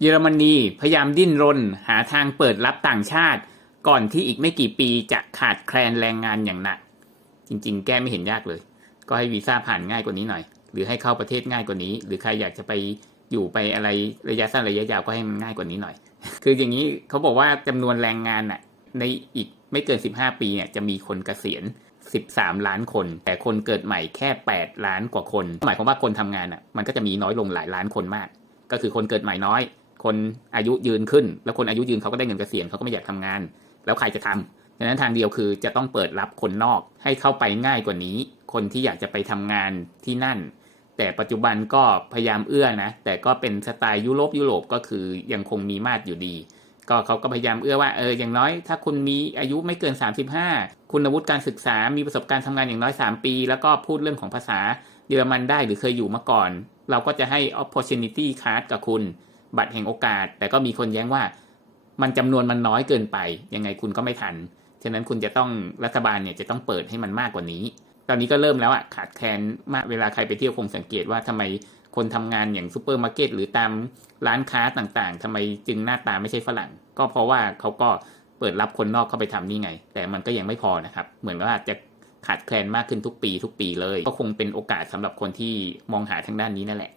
เยอรมนีพยายามดิ้นรน หาทางเปิดรับต่างชาติ ก่อนที่อีกไม่กี่ปีจะขาดแคลนแรงงานอย่างหนัก จริง ๆ แก้ไม่เห็นยากเลย ก็ให้วีซ่าผ่านง่ายกว่านี้หน่อย หรือให้เข้าประเทศง่ายกว่านี้ หรือใครอยากจะไปอยู่ไปอะไรระยะสั้นระยะยาวก็ให้มันง่ายกว่านี้หน่อย คืออย่างนี้เขาบอกว่าจำนวนแรงงานน่ะในอีกไม่เกิน 15 ปีเนี่ยจะมีคนเกษียณ 13 ล้านคน แต่คนเกิดใหม่แค่ 8 ล้านกว่าคน หมายความว่าคนทำงานอะมันก็จะมีน้อยลงหลายล้านคนมาก ก็คือคนเกิดใหม่น้อย คนอายุยืนขึ้น แล้วคนอายุยืนเขาก็ได้เงินเกษียณเขาก็ไม่อยากทำงาน แล้วใครจะทำฉะนั้นทางเดียวคือจะต้องเปิดรับคนนอกให้เข้าไปง่ายกว่านี้ คนที่อยากจะไปทำงานที่นั่น แต่ปัจจุบันก็พยายามเอื้อนะ แต่ก็เป็นสไตล์ยุโรปยุโรปก็คือยังคงมีมาตรอยู่ดี ก็เขาก็พยายามเอื้อว่าเอออย่างน้อย ถ้าคุณมีอายุไม่เกิน 35 คุณวุฒิการศึกษา มีประสบการณ์ทำงานอย่างน้อย 3 ปี แล้วก็พูดเรื่องของภาษาเยอรมันได้หรือเคยอยู่มาก่อน เราก็จะให้ opportunity card กับคุณ บัตรแห่งโอกาส แต่ก็มีคนแย้งว่า มันจำนวนมันน้อยเกินไป ยังไงคุณก็ไม่ทัน ฉะนั้นคุณจะต้องรัฐบาลเนี่ยจะต้องเปิดให้มันมากกว่านี้ ตอนนี้ก็เริ่มแล้วอะขาดแคลนมากเวลาใครไปเที่ยวคงสังเกตว่าทำไมคนทำงานอย่างซูเปอร์มาร์เก็ตหรือตามร้านค้าต่างๆทำไมจึงหน้าตาไม่ใช่ฝรั่ง ก็เพราะว่าเขาก็เปิดรับคนนอกเข้าไปทำนี่ไง แต่มันก็ยังไม่พอนะครับ เหมือนว่าจะขาดแคลนมากขึ้นทุกปี ทุกปีเลย ก็คงเป็นโอกาสสำหรับคนที่มองหาทางด้านนี้นั่นแหละ